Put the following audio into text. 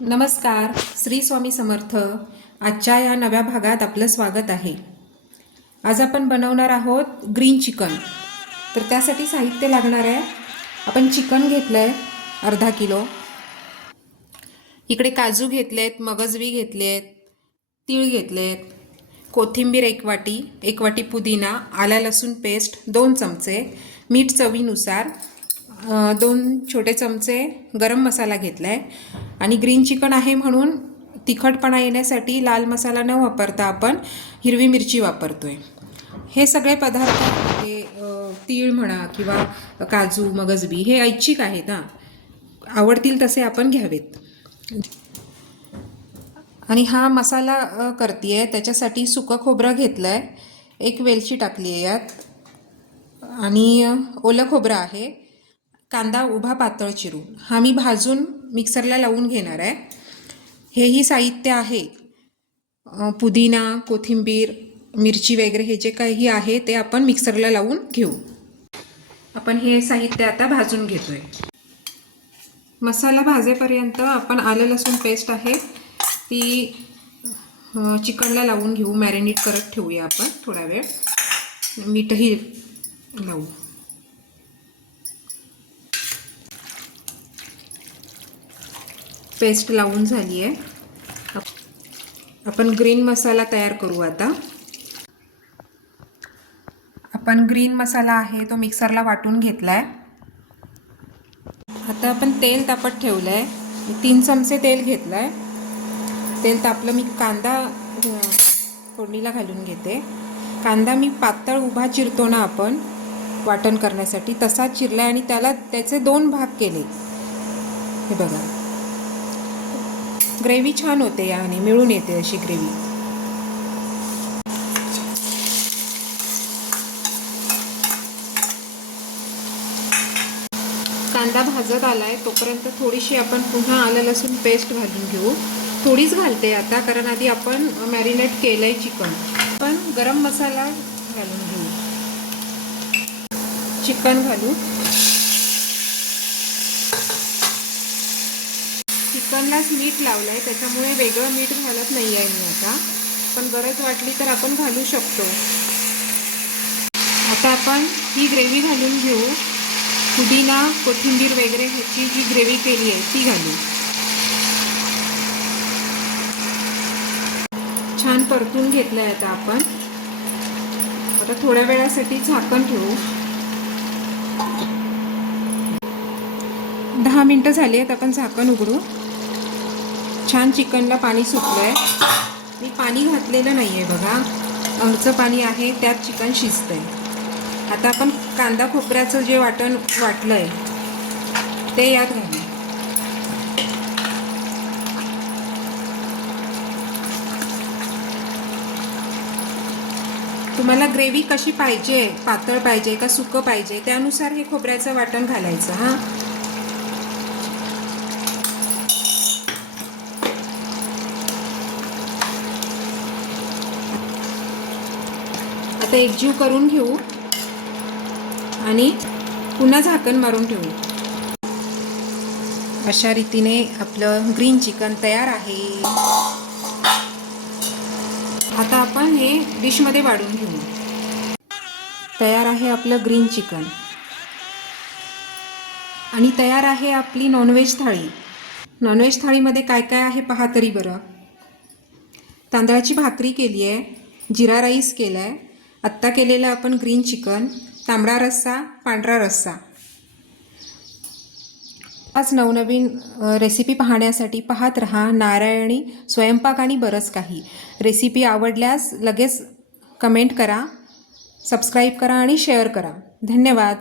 नमस्कार, श्री स्वामी समर्थ. आजच्या या नव्या भागात आपलं स्वागत आहे. आज आपण बनवणार आहोत ग्रीन चिकन. तर त्यासाठी साहित्य लागणार आहे. आपण चिकन घेतलं आहे अर्धा किलो. इकडे काजू घेतलेत, मगजबी घेतलेत, तीळ घेतलेत, कोथिंबीर एक वाटी पुदिना, आला लसूण पेस्ट 2 चमचे, मीठ चवीनुसार, 2 छोटे चमचे गरम मसाला घेतला आहे. आणि ग्रीन चिकन आहे म्हणून तिखटपणा येण्यासाठी लाल मसाला न वापरता आपण हिरवी मिरची वापरतोय. हे सगळे पदार्थ हे तीळ म्हणा किंवा काजू मगजबी हे ऐच्छिक आहेत ना, आवडतील तसे आपण घ्यावेत. आणि हा मसाला करते आहे त्याच्यासाठी सुकं खोबरं घेतलं आहे, 1 वेलची टाकली आहे यात, आणि ओलं खोबरं आहे, कांदा उभा पातळ चिरून हा मी भाजून मिक्सरला लावून घेणार आहे. हेही साहित्य आहे. पुदिना, कोथिंबीर, मिरची वगैरे हे जे काही आहे ते आपण मिक्सरला लावून घेऊ. आपण हे साहित्य आता भाजून घेतोय. मसाला भाजेपर्यंत आपण आलं लसूण पेस्ट आहे ती चिकनला लावून घेऊ. मॅरिनेट करत ठेवूया आपण थोडा वेळ. मीठही लावू. पेस्ट लावून झाली आहे. आपण ग्रीन मसाला तयार करू. आता आपण ग्रीन मसाला आहे तो मिक्सरला वाटून घेतला आहे. आता आपण तेल तापत ठेवलं आहे. 3 चमचे तेल घेतलं आहे. तेल तापलं, मी कांदा फोडणीला घालून घेते. कांदा मी पातळ उभा चिरतो ना आपण वाटण करण्यासाठी, तसा चिरला आणि त्याचे 2 भाग केले. हे बघा, ग्रेव्ही छान होते याने, मिळून येते अशी ग्रेव्ही. कांदा भाजत आलाय तोपर्यंत थोडीशी आपण पुन्हा आलं लसूण पेस्ट घालून घेऊ. थोडीच घालते आता, कारण आधी आपण मॅरिनेट केलंय चिकन. आपण गरम मसाला घालून घेऊ. चिकन घालू. चिकनलाच मीठ लावलं आहे त्याच्यामुळे वेगळं मीठ घालत नाही आहे मी आता, पण गरज वाटली तर आपण घालू शकतो. आता आपण ही ग्रेव्ही घालून घेऊ. पुदिना, कोथिंबीर वगैरे ह्याची जी ग्रेव्ही केली आहे ती घालू. छान परतून घेतलं आहे आता आपण. आता थोड्या वेळासाठी झाकण ठेवू. 10 मिनटं झाली आहेत. आपण झाकण उघडू. छान चिकनला पाणी सुटलं आहे. मी पाणी घातलेलं नाही आहे बघा, अंगचं पाणी आहे, त्यात चिकन शिजतं आहे. आता आपण कांदा खोबऱ्याचं जे वाटण वाटलं आहे ते यात घालू. तुम्हाला ग्रेव्ही कशी पाहिजे, पातळ पाहिजे का सुकं पाहिजे, त्यानुसार हे खोबऱ्याचं वाटण घालायचं. हां, आता एकजीव करून घेऊ आणि पुन्हा झाकण मारून ठेवू. अशा रीतीने आपलं ग्रीन चिकन तयार आहे. आता आपण हे डिशमध्ये वाढून घेऊ. तयार आहे आपलं ग्रीन चिकन. आणि तयार आहे आपली नॉनव्हेज थाळी. नॉनव्हेज थाळीमध्ये काय काय आहे पहा तरी बरं. तांदळाची भाकरी केली आहे, जिरा राईस केला आहे, आत्ता केलेलं आपण ग्रीन चिकन, तांबडा रस्सा, पांढरा रस्सा. आज नवनवीन रेसिपी पाहण्यासाठी पाहत रहा नारायणी स्वयंपाक आणि बरंच काही. रेसिपी आवडल्यास लगेच कमेंट करा, सबस्क्राईब करा आणि शेअर करा. धन्यवाद.